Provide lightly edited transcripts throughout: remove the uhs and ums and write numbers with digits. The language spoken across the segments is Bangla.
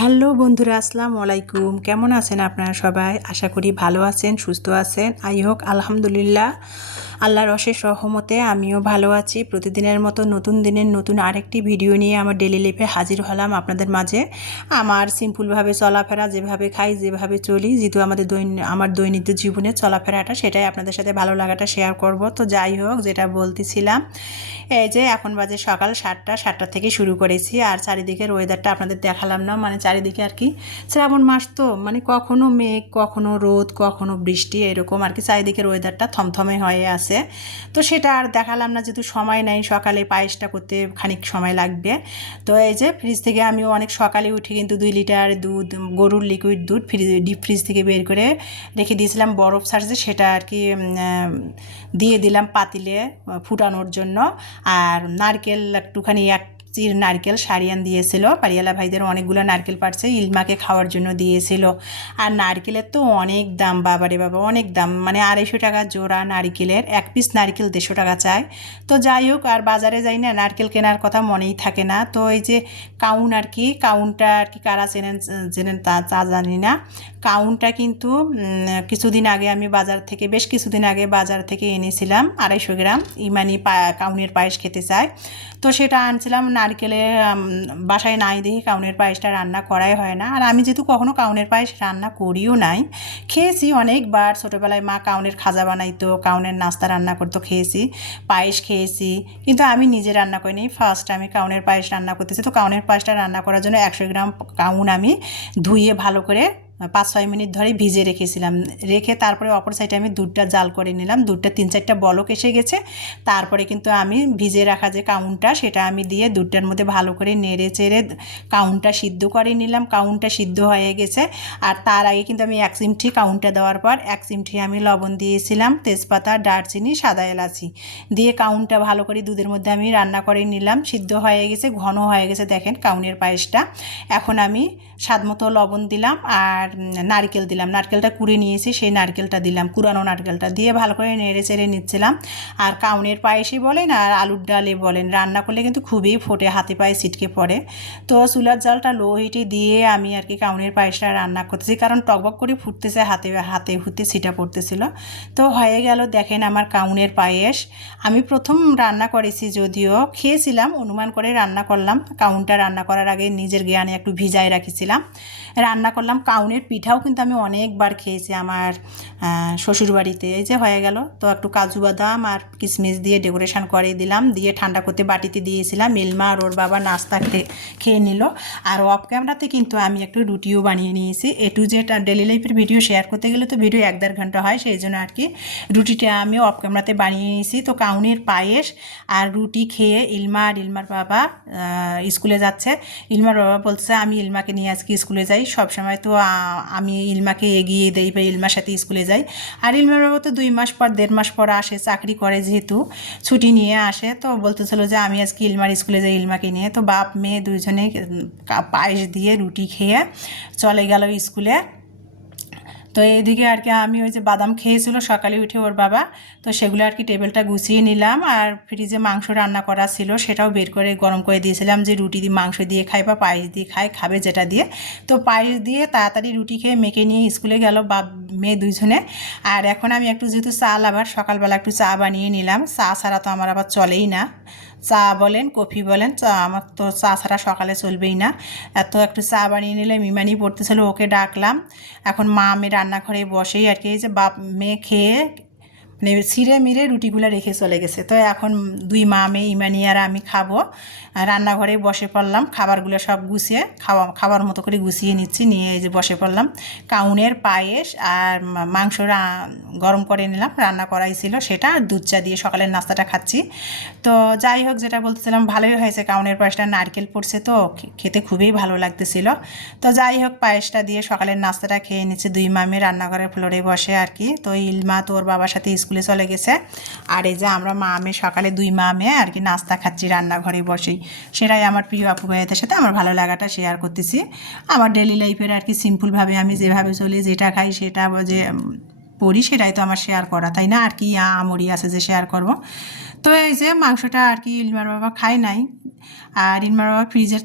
হ্যালো বন্ধুরা, আসসালামু আলাইকুম। কেমন আছেন আপনারা সবাই? আশা করি ভালো আছেন, সুস্থ আছেন। আই হোক আলহামদুলিল্লাহ, আল্লাহর অশেষ রহমতে আমিও ভালো আছি। প্রতিদিনের মতো নতুন দিনের নতুন আরেকটি ভিডিও নিয়ে আমার ডেলি লাইফে হাজির হলাম আপনাদের মাঝে। আমার সিম্পলভাবে চলাফেরা, যেভাবে খাই, যেভাবে চলি, যেহেতু আমার দৈনন্দিন জীবনে চলাফেরাটা, সেটাই আপনাদের সাথে ভালো লাগাটা শেয়ার করব। তো যাই হোক, যেটা বলতেছিলাম, এই যে এখন বাজে সকাল 7টা থেকে শুরু করেছি। আর চারিদিকের ওয়েদারটা আপনাদের দেখালাম না, মানে চারিদিকে আর কি শ্রাবণ মাস, তো মানে কখনো মেঘ, কখনো রোদ, কখনো বৃষ্টি, এরকম আর কি চারিদিকের ওয়েদারটা থমথমে হয়ে আছে। তো সেটা আর দেখালাম না, যেহেতু সময় নেই। সকালে পায়েসটা করতে খানিক সময় লাগবে। তো এই যে ফ্রিজ থেকে আমিও অনেক সকালে উঠে কিন্তু 2 লিটার দুধ, গরুর লিকুইড দুধ ডিপ ফ্রিজ থেকে বের করে রেখে দিয়েছিলাম বরফ সার্জে। সেটা আর কি দিয়ে দিলাম পাতিলে ফুটানোর জন্য। আর নারকেল একটুখানি, এক চির নারকেল সারিয়ান দিয়েছিল, পারিয়ালা ভাইদের অনেকগুলো নারকেল পাড়ছে, ইলমাকে খাওয়ার জন্য দিয়েছিল। আর নারকেলের তো অনেক দাম, বাবারে বাবা, অনেক দাম, মানে 250 টাকা জোড়া নারকেলের, এক পিস নারকেল 150 টাকা চায়। তো যাই হোক, আর বাজারে যাই না, নারকেল কেনার কথা মনেই থাকে না। তো এই যে কাউন আর কি, কাউনটা আর কি কারা চেনেন চেনেন তা জানি না। কাউনটা কিন্তু কিছুদিন আগে আমি বেশ কিছুদিন আগে বাজার থেকে এনেছিলাম 250 গ্রাম। ইমানি কাউনের পায়েস খেতে চায়, তো সেটা আনছিলাম। নারকেলে বাসায় নাই দেখি কাউনের পায়েসটা রান্না করাই হয় না। আর আমি যেহেতু কখনো কাউনের পায়েস রান্না করিও নাই, খেয়েছি অনেকবার। ছোটোবেলায় মা কাউনের খাজা বানাইতো, কাউনের নাস্তা রান্না করতো, খেয়েছি, পায়েস খেয়েছি, কিন্তু আমি নিজে রান্না করিনি। ফার্স্ট আমি কাউনের পায়েস রান্না করতেছি। তো কাউনের পায়েসটা রান্না করার জন্য 100 গ্রাম কাউন আমি ধুয়ে ভালো করে 5-6 মিনিট ধরে ভিজে রেখেছিলাম। রেখে তারপরে অপর সাইডে আমি দুধটা জাল করে নিলাম। দুধটা 3-4টা বলক এসে গেছে। তারপরে কিন্তু আমি ভিজে রাখা যে কাউনটা, সেটা আমি দিয়ে দুধটার মধ্যে ভালো করে নেড়ে চেড়ে কাউনটা সিদ্ধ করে নিলাম। কাউনটা সিদ্ধ হয়ে গেছে। আর তার আগে কিন্তু আমি 1 চিমটি, কাউনটা দেওয়ার পর 1 চিমটি আমি লবণ দিয়েছিলাম, তেজপাতা, দারচিনি, সাদা এলাচি দিয়ে কাউনটা ভালো করে দুধের মধ্যে আমি রান্না করে নিলাম। সিদ্ধ হয়ে গেছে, ঘন হয়ে গেছে, দেখেন কাউনের পায়েসটা। এখন আমি স্বাদ মতো লবণ দিলাম আর নারকেল দিলাম। নারকেলটা কুড়ে নিয়েছি, সেই নারকেলটা দিলাম, কুড়ানো নারকেলটা দিয়ে ভালো করে নেড়ে চেড়ে নিচ্ছিলাম। আর কাউনের পায়েসই বলেন আর আলুর ডালে বলেন, রান্না করলে কিন্তু খুবই ফোটে, হাতে পায়ে ছিটকে পড়ে। তো চুলার জালটা লো হিটে দিয়ে আমি আর কি কাউনের পায়েসটা রান্না করতেছি, কারণ টকবক করে ফুটতেছে, হাতে হাতে হুতে ছিটা পড়তেছিল। তো হয়ে গেল, দেখেন আমার কাউনের পায়েস। আমি প্রথম রান্না করেছি, যদিও খেয়েছিলাম, অনুমান করে রান্না করলাম। কাউনটা রান্না করার আগে নিজের জ্ঞানে একটু ভিজায় রাখিছিলাম, রান্না করলাম। কাউনের পিঠাও কিন্তু আমি অনেকবার খেয়েছি আমার শ্বশুরবাড়িতে। এই যে হয়ে গেল। তো একটু কাজু বাদাম আর কিশমিশ দিয়ে ডেকোরেশন করে দিলাম, দিয়ে ঠান্ডা করতে বাটিতে দিয়েছিলাম। মিলমা আর ওর বাবা নাস্তা খেয়ে নিল। আর অফ ক্যামেরাতে কিন্তু আমি একটু রুটিও বানিয়ে নিয়েছি। টু জেড ডেলি লাইফের ভিডিও শেয়ার করতে গেলে তো ভিডিও 1-1.5 ঘন্টা হয়, সেই জন্য আর কি রুটিটা আমি অফ ক্যামেরাতে বানিয়ে নিয়েছি। তো কাউনের পায়েস আর রুটি খেয়ে ইলমা আর ইলমার বাবা স্কুলে যাচ্ছে। ইলমার বাবা বলছে আমি ইলমাকে নিয়ে আজকে স্কুলে যাই। সবসময় তো আমি ইলমাকে এগিয়ে দেই বা ইলমার সাথে স্কুলে যাই। আর ইলমার বাবা তো 2 মাস পর 1.5 মাস পর আসে, চাকরি করে যেহেতু, ছুটি নিয়ে আসে। তো বলতেছিল যে আমি আজকে ইলমার স্কুলে যাই ইলমাকে নিয়ে। তো বাপ মেয়ে দুইজনে পায়েস দিয়ে রুটি খেয়ে চলে গেল স্কুলে। তো এইদিকে আর কি আমি ওই যে বাদাম খেয়েছিল সকালে উঠে ওর বাবা, তো সেগুলো আর কি টেবিলটা গুছিয়ে নিলাম। আর ফ্রিজে মাংস রান্না করা ছিল, সেটাও বের করে গরম করে দিয়েছিলাম, যে রুটি দিয়ে মাংস দিয়ে খাই বা পায়েস দিয়ে খাবে যেটা দিয়ে। তো পায়েস দিয়ে তাড়াতাড়ি রুটি খেয়ে মেখে নিয়ে স্কুলে গেল বাপ মেয়ে দুইজনে। আর এখন আমি একটু যেহেতু চা লাভার, সকালবেলা একটু চা বানিয়ে নিলাম। চা ছাড়া তো আমার আবার চলেই না, চা বলেন কফি বলেন, চা আমার তো চা ছাড়া সকালে চলবেই না। এত একটু চা বানিয়ে নিলাম। ইমানি পড়তেছিল, ওকে ডাকলাম। এখন মা আমি রান্নাঘরে বসেই আর কি, এই যে বাপ মেয়ে খেয়ে মানে ছিঁড়ে মিড়ে রুটিগুলো রেখে চলে গেছে। তো এখন 2 মা মেয়ে, ইমানি আর আমি খাবো। রান্নাঘরে বসে পড়লাম, খাবারগুলো সব গুছিয়ে খাবার মতো করে গুছিয়ে নিচ্ছি, নিয়ে এই যে বসে পড়লাম। কাউনের পায়েস আর মাংস গরম করে নিলাম, রান্না করাই ছিল সেটা, আর দুধ চা দিয়ে সকালের নাস্তাটা খাচ্ছি। তো যাই হোক, যেটা বলতেছিলাম, ভালোই হয়েছে কাউনের পায়েসটা, নারকেল পড়ছে তো খেতে খুবই ভালো লাগতেছিল। তো যাই হোক, পায়েসটা দিয়ে সকালের নাস্তাটা খেয়ে নিচ্ছে 2 মামে রান্নাঘরের ফ্লোরে বসে আর কি। তো ইলমা তোর বাবার সাথে স্কুলে চলে গেছে। আর এই যে আমরা মামে সকালে 2 মামে আর কি নাস্তা খাচ্ছি রান্নাঘরে বসেই। সেটাই আমার প্রিয় আপু ভাইয়াদের সাথে আমার ভালো লাগাটা শেয়ার করতেছি। আমার ডেলি লাইফের আর কি সিম্পলভাবে আমি যেভাবে চলি, যেটা খাই, সেটা যে পড়ি, সেটাই তো আমার শেয়ার করা, তাই না? আর কি আমরি আছে যে শেয়ার করব। তো এই যে মাংসটা আর কি ইলমার বাবা খায় নাই। আর ইলমার বাবা ফ্রিজের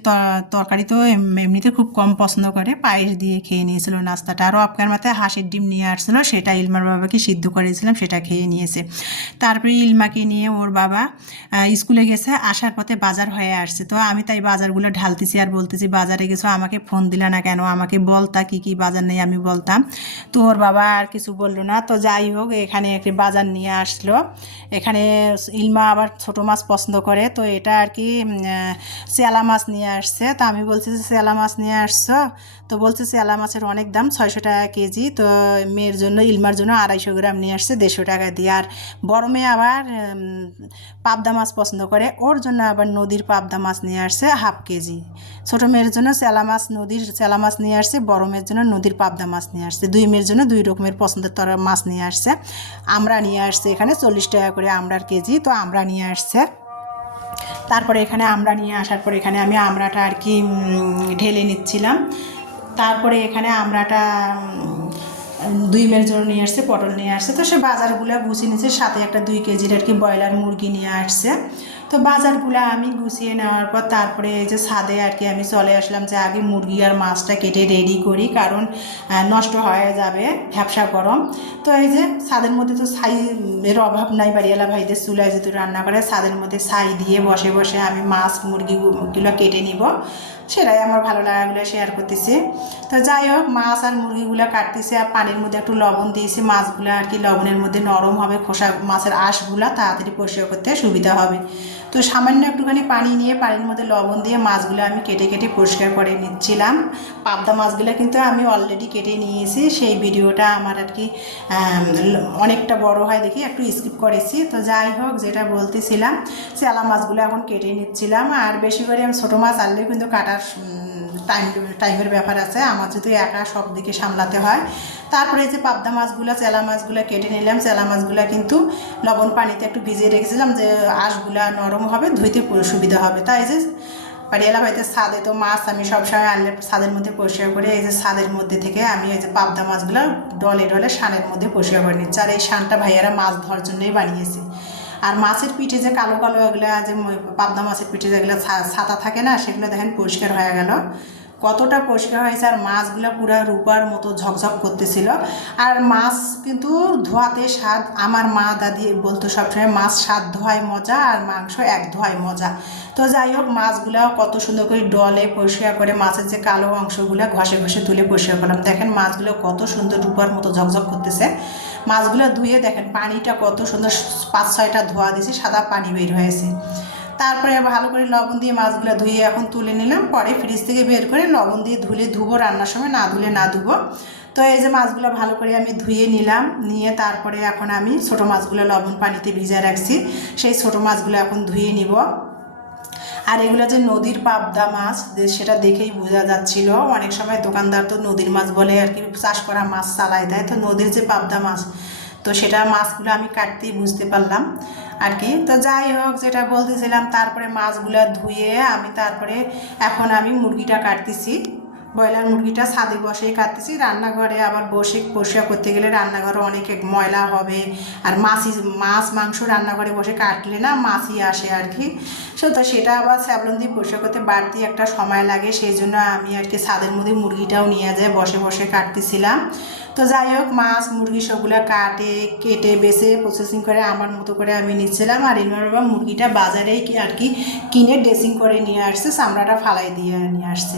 তরকারি তো এমনিতে খুব কম পছন্দ করে, পায়েস দিয়ে খেয়ে নিয়েছিল নাস্তাটা। আরও আপনার মাথায় হাঁসের ডিম নিয়ে আসছিলো, সেটা ইলমার বাবাকে সিদ্ধ করেছিলাম, সেটা খেয়ে নিয়েছে। তারপরে ইলমাকে নিয়ে ওর বাবা স্কুলে গেছে, আসার পথে বাজার হয়ে আসছে। তো আমি তাই বাজারগুলো ঢালতেছি আর বলতেছি, বাজারে গেছো, আমাকে ফোন দিলা না কেন, আমাকে বলতা কী কী বাজার নেই, আমি বলতাম। তো ওর বাবা আর কিছু বললো না। তো যাই হোক, এখানে একটি বাজার নিয়ে আসলো। এখানে ইলমা আবার ছোটো মাছ পছন্দ করে, তো এটা আর কি চেলা মাছ নিয়ে আসছে। তো আমি বলছি যে চেলা মাছ নিয়ে আসছো, তো বলছে চেলা মাছের অনেক দাম, 600 টাকা কেজি। তো মেয়ের জন্য, ইলমার জন্য 250 গ্রাম নিয়ে আসছে 150 টাকা দিয়ে। আর বড় মেয়ে আবার পাবদা মাছ পছন্দ করে, ওর জন্য আবার নদীর পাবদা মাছ নিয়ে আসছে 1/2 কেজি। ছোটো মেয়ের জন্য চেলা মাছ, নদীর চেলা মাছ নিয়ে আসছে, বড় মেয়ের জন্য নদীর পাবদা মাছ নিয়ে আসছে। দুই মেয়ের জন্য 2 রকমের পছন্দের মাছ নিয়ে আসছে। আমরা নিয়ে আসছে এখানে 40 টাকা করে আমড়ার কেজি, তো আমরা নিয়ে আসছে। তারপরে এখানে আমরা নিয়ে আসার পর এখানে আমি আমড়াটা আর কি ঢেলে নিচ্ছিলাম। তারপরে এখানে আমড়াটা 2 মেয়ের জন্য নিয়ে আসছে, পটল নিয়ে আসছে। তো সে বাজারগুলো গুছিয়ে নিচ্ছে, সাথে একটা 2 কেজির আর কি ব্রয়লার মুরগি নিয়ে আসছে। তো বাজারগুলো আমি গুছিয়ে নেওয়ার পর তারপরে এই যে ছাদে আর কি আমি চলে আসলাম, যে আগে মুরগি আর মাছটা কেটে রেডি করি, কারণ নষ্ট হয়ে যাবে ভ্যাপসা গরম। তো এই যে ছাদের মধ্যে তো ছাইয়ের অভাব নাই, বাড়িওয়ালা ভাইদের চুলায় যেহেতু রান্না করে, ছাদের মধ্যে ছাই দিয়ে বসে বসে আমি মাছ মুরগিগুলো কেটে নিব, সেটাই আমার ভালো লাগাগুলো শেয়ার করতেছি। তো যাই হোক, মাছ আর মুরগিগুলো কাটতেছি, আর পানির মধ্যে একটু লবণ দিয়েছি, মাছগুলো আর কি লবণের মধ্যে নরম হবে, খোসা মাছের আঁশগুলো তাড়াতাড়ি পরিষ্কার করতে সুবিধা হবে। তো সামান্য একটুখানি পানি নিয়ে পানির মধ্যে লবণ দিয়ে মাছগুলো আমি কেটে কেটে পরিষ্কার করে নিচ্ছিলাম। পাবদা মাছগুলো কিন্তু আমি অলরেডি কেটে নিয়েছি, সেই ভিডিওটা আমার আর কি অনেকটা বড় হয় দেখি একটু স্কিপ করেছি। তো যাই হোক, যেটা বলতেছিলাম, চেলা মাছগুলো এখন কেটে নিচ্ছিলাম। আর বেশি করে আমি ছোটো মাছ আনলেও কিন্তু কাটার টাইমের ব্যাপার আছে, আমার যদি একা সব দিকে সামলাতে হয়। তারপরে যে পাবদা মাছগুলো, চেলা মাছগুলো কেটে নিলাম। চেলা মাছগুলো কিন্তু লবণ পানিতে একটু ভিজিয়ে রেখেছিলাম, যে আঁশগুলা নরম হবে, ধুইতে সুবিধা হবে। তাই যে বাড়িওয়ালা বাড়িতে ছাদে তো মাছ আমি সবসময় আনলে ছাদের মধ্যে পরিষ্কার করে, এই যে ছাদের মধ্যে থেকে আমি এই যে পাবদা মাছগুলো ডলে ডলে শানের মধ্যে পরিষ্কার করে নিচ্ছি। আর এই শানটা ভাইয়ারা মাছ ধরার জন্যই বানিয়েছে। আর মাছের পিঠে যে কালো কালো এগুলো, যে পাবদা মাছের পিঠে যেগুলো ছাতা থাকে না, সেগুলো দেখেন পরিষ্কার হয়ে গেল, কতটা পরিষ্কার হয়েছে। আর মাছগুলো পুরো রূপার মতো ঝকঝক করতেছিল। আর মাছ কিন্তু ধোয়াতে স্বাদ, আমার মা দাদি বলতো সবসময়, মাছ স্বাদ ধোয়ায় মজা আর মাংস এক ধোয়ায় মজা। তো যাই হোক, মাছগুলো কত সুন্দর করে ডলে পরিষ্কার করে, মাছের যে কালো অংশগুলো ঘষে ঘষে তুলে পরিষ্কার করলাম। দেখেন মাছগুলো কত সুন্দর রূপার মতো ঝকঝক করতেছে। মাছগুলো ধুয়ে দেখেন পানিটা কত সুন্দর, 5-6টা ধোয়া দিয়েছি, সাদা পানি বের হয়েছে। তারপরে ভালো করে লবণ দিয়ে মাছগুলো ধুয়ে এখন তুলে নিলাম, পরে ফ্রিজ থেকে বের করে লবণ দিয়ে ধুবো রান্নার সময়, না ধুলে না ধুবো। তো এই যে মাছগুলো ভালো করে আমি ধুয়ে নিলাম, নিয়ে তারপরে এখন আমি ছোটো মাছগুলো লবণ পানিতে ভিজিয়ে রাখছি, সেই ছোটো মাছগুলো এখন ধুয়ে নিব। আর এগুলো যে নদীর পাবদা মাছ, সেটা দেখেই বোঝা যাচ্ছিল। অনেক সময় দোকানদার তো নদীর মাছ বলে আর কি, চাষ করা মাছ চালায় দেয়, তো নদীর যে পাবদা মাছ, তো সেটা মাছগুলো আমি কাটতেই বুঝতে পারলাম আর কি। তো যাই হোক, যেটা বলতেছিলাম, তারপরে মাছগুলো ধুয়ে আমি তারপরে এখন আমি মুরগিটা কাটতেছি। ব্রয়লার মুরগিটা ছাদে বসেই কাটতেছি, রান্নাঘরে আবার বসে পরিষ্কার করতে গেলে রান্নাঘরে অনেক ময়লা হবে। আর মাছ মাংস রান্নাঘরে বসে কাটলে না মাছি আসে আর কি, তো সেটা আবার স্যাবলন দিয়ে পরিষ্কার করতে বাড়তি একটা সময় লাগে, সেই জন্য আমি আর কি ছাদের মধ্যে মুরগিটাও নিয়ে যায় বসে বসে কাটতেছিলাম। তো যাই হোক, মাছ মুরগি সবগুলো কেটে বেছে প্রসেসিং করে আমার মতো করে আমি নিচ্ছিলাম। আর ইনভার বাবা মুরগিটা বাজারেই আর কি কিনে ড্রেসিং করে নিয়ে আসছে, চামড়াটা ফালাই দিয়ে নিয়ে আসছে।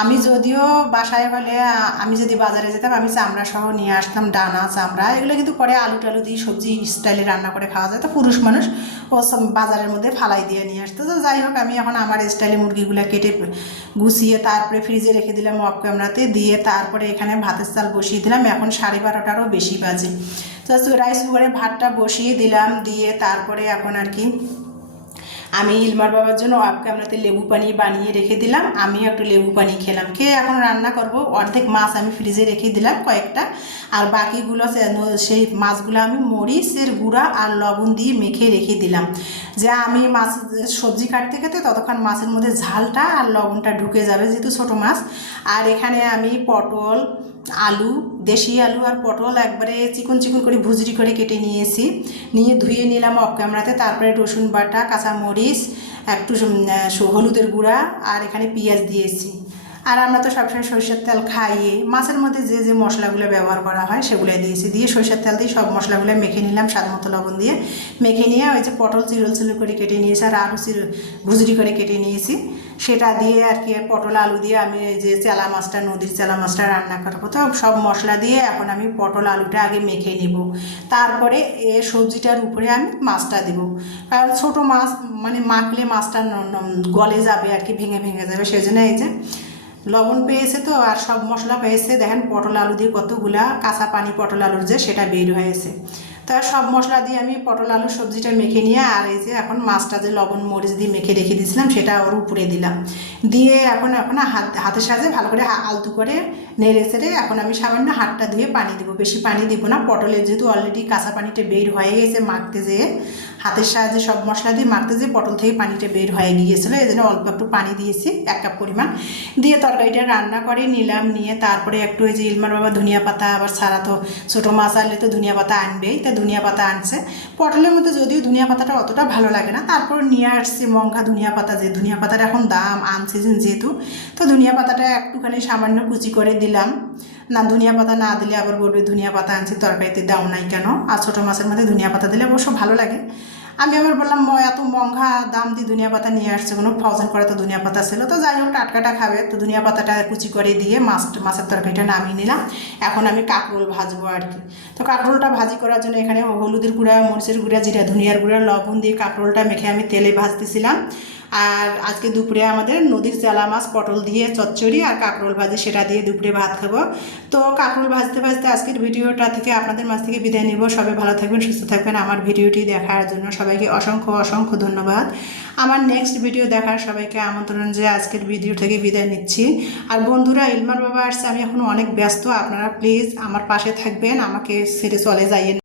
আমি যদিও বাসায় হলে আমি যদি বাজারে যেতাম, আমি চামড়া সহ নিয়ে আসতাম, ডানা চামড়া এগুলো কিন্তু পরে আলু টালু দিয়ে সবজি স্টাইলে রান্না করে খাওয়া যায়, তো পুরুষ মানুষ ও বাজারের মধ্যে ফালাই দিয়ে নিয়ে আসতো। তো যাই হোক, আমি এখন আমার স্টাইলে মুরগিগুলো কেটে গুছিয়ে তারপরে ফ্রিজে রেখে দিলাম অফ ক্যামেরাতে দিয়ে, তারপরে এখানে ভাতের চাল বসিয়ে দিলাম। এখন 12:30টারও বেশি বাজে। তো রাইস কুকারে ভাতটা বসিয়ে দিলাম, দিয়ে তারপরে এখন আর কি আমি ইলমার বাবার জন্য অফ ক্যামেরাতে লেবু পানি বানিয়ে রেখে দিলাম, আমিও একটু লেবু পানি খেলাম। খেয়ে এখন রান্না করব। অর্ধেক মাছ আমি ফ্রিজে রেখে দিলাম কয়েকটা, আর বাকিগুলো সেই মাছগুলো আমি মরিচের গুঁড়া আর লবণ দিয়ে মেখে রেখে দিলাম, যে আমি মাছ সবজি কাটতে খেতে ততক্ষণ মাছের মধ্যে ঝালটা আর লবণটা ঢুকে যাবে, যেহেতু ছোটো মাছ। আর এখানে আমি পটল, আলু, দেশি আলু আর পটল একবারে চিকন চিকন করে ভুজরি করে কেটে নিয়েছি, নিয়ে ধুয়ে নিলাম অফ ক্যামেরাতে। তারপরে রসুন বাটা, কাঁচামরিচ, একটু হলুদের গুঁড়া আর এখানে পেঁয়াজ দিয়েছি। আর আমরা তো সবসময় সরষের তেল খাইয়ে, মাছের মধ্যে যে যে মশলাগুলো ব্যবহার করা হয় সেগুলো দিয়েছি, দিয়ে সরষের তেল দিয়ে সব মশলাগুলো মেখে নিলাম স্বাদ মতো লবণ দিয়ে। মেখে নিয়ে ওই যে পটল চিরল চিরল করে কেটে নিয়েছি আর আলু ভুজরি করে কেটে নিয়েছি, সেটা দিয়ে আর কি পটল আলু দিয়ে আমি এই যে চেলা মাছটা, নদীর চেলা মাছটা রান্না করবো। তো সব মশলা দিয়ে এখন আমি পটল আলুটা আগে মেখে নেব, তারপরে এ সবজিটার উপরে আমি মাছটা দেবো। কারণ ছোটো মাছ মানে মাখলে মাছটা গলে যাবে আর কি, ভেঙে ভেঙে যাবে, সেই জন্য এই যে লবণ পেয়েছে তো আর সব মশলা পেয়েছে। দেখেন পটল আলু দিয়ে কতগুলা কাঁচা পানি পটল আলুর যে সেটা বের হয়েছে। তো সব মশলা দিয়ে আমি পটল আলু সবজিটা মেখে নিয়ে আর এই যে এখন মাছটা যে লবণ মরিচ দিয়ে মেখে রেখে দিয়েছিলাম সেটা ওর উপরে দিলাম, দিয়ে এখন হাতের সাহায্যে ভালো করে আলতু করে নেড়ে চেড়ে এখন আমি সামান্য হাতটা ধুয়ে পানি দেবো, বেশি পানি দেবো না। পটলের যেহেতু অলরেডি কাঁচা পানিটা বের হয়ে গেছে, মাখতে যেয়ে হাতের সাহায্যে সব মশলা দিয়ে মাখতে যেয়ে পটল থেকে পানিটা বের হয়ে গিয়েছিলো, এই জন্য অল্প একটু পানি দিয়েছি, 1 কাপ পরিমাণ দিয়ে তরকারিটা রান্না করে নিলাম। নিয়ে তারপরে একটু ওই যে ইলমার বাবা ধনিয়া পাতা, আবার ছাড়া তো ছোটো মাছ আনলে তো ধনিয়া পাতা আনবেই, তা ধনিয়া পাতা আনছে। পটলের মধ্যে যদিও ধনিয়া পাতাটা অতটা ভালো লাগে না, তারপর নিয়ে আসছে মঙ্ঘা ধনিয়া পাতা, যে ধনিয়া পাতাটা এখন দাম আনসিজন যেহেতু, তো ধনিয়া পাতাটা একটুখানি সামান্য কুচি করে দিলাম। না ধনিয়া পাতা না দিলে আবার বলবে ধনিয়া পাতা আনছি তরকারিতে দাও নাই কেন, আর ছোটো মাছের মধ্যে ধনিয়া পাতা দিলে অবশ্য ভালো লাগে। আমি আবার বললাম এত মঙ্ঘা দাম দিয়ে ধনিয়া পাতা নিয়ে আসছে, কোনো ফ্রোজেন করা তো ধনিয়া পাতা ছিল, তো যাই হোক টাটকাটা খাবে, তো ধনিয়া পাতাটা কুচি করে দিয়ে মাছের তরকারিটা নামিয়ে নিলাম। এখন আমি কাঁকরোল ভাজবো আর কি। তো কাঁকরোলটা ভাজি করার জন্য এখানে হলুদের গুঁড়া, মরিচের গুঁড়া, জিরা ধনিয়ার গুঁড়া, লবণ দিয়ে কাঁকরোলটা মেখে আমি তেলে ভাজতেছিলাম। আর আজকে দুপুরে আমাদের নদীর চেলা মাছ পটল দিয়ে চচ্চড়ি আর কাঁকরোল ভাজি, সেটা দিয়ে দুপুরে ভাত খাবো। তো কাঁকরোল ভাজতে ভাজতে আজকের ভিডিওটা থেকে আপনাদের মাঝ থেকে বিদায় নেব। সবাই ভালো থাকবেন, সুস্থ থাকবেন। আমার ভিডিওটি দেখার জন্য সবাইকে অসংখ্য অসংখ্য ধন্যবাদ। আমার নেক্সট ভিডিও দেখার সবাইকে আমন্ত্রণ, যে আজকের ভিডিও থেকে বিদায় নিচ্ছি। আর বন্ধুরা, ইলমার বাবা আসছে, আমি এখন অনেক ব্যস্ত, আপনারা প্লিজ আমার পাশে থাকবেন, আমাকে ছেড়ে চলে যাইয়েন।